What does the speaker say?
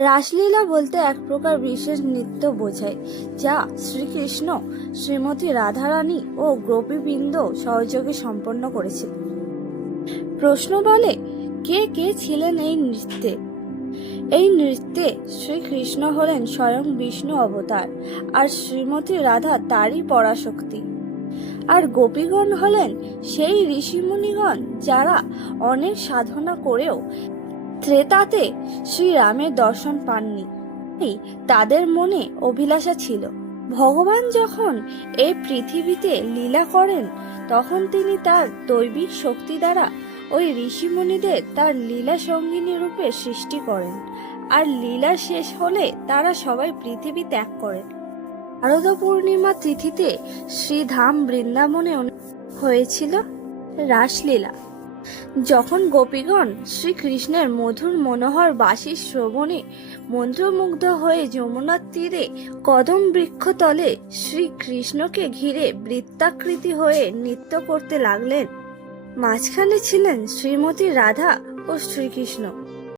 রাসলীলা বলতে এক প্রকার বিশেষ নৃত্য বোঝায়, যা শ্রীকৃষ্ণ, শ্রীমতী রাধারানী ও গোপীবৃন্দ সহযোগে সম্পন্ন করেছিল। প্রশ্ন বলে, কে কে ছিলেন এই নৃত্যে? এই নৃত্যে শ্রীকৃষ্ণ হলেন স্বয়ং বিষ্ণু অবতার, আর শ্রীমতী রাধা তারই পরাশক্তি। আর গোপীগণ হলেন সেই ঋষিমুনিগণ যারা অনেক সাধনা করেও ত্রেতাতে শ্রীরামের দর্শন পাননি। তাদের মনে অভিলাষা ছিল, ভগবান যখন এই পৃথিবীতে লীলা করেন তখন তিনি তার দৈবিক শক্তি দ্বারা ওই ঋষিমুনিদের তার লীলা সঙ্গিনী রূপে সৃষ্টি করেন, আর লীলা শেষ হলে তারা সবাই পৃথিবী ত্যাগ করেন। শারদ পূর্ণিমা তিথিতে শ্রীধাম বৃন্দাবনে হয়েছিল রাসলীলা। যখন গোপীগণ শ্রীকৃষ্ণের মধুর মনোহর বাঁশি শ্রবণে মন্ত্রমুগ্ধ হয়ে যমুনার তীরে কদম বৃক্ষতলে শ্রীকৃষ্ণকে ঘিরে বৃত্তাকৃতি হয়ে নৃত্য করতে লাগলেন। মাঝখানে ছিলেন শ্রীমতী রাধা ও শ্রীকৃষ্ণ।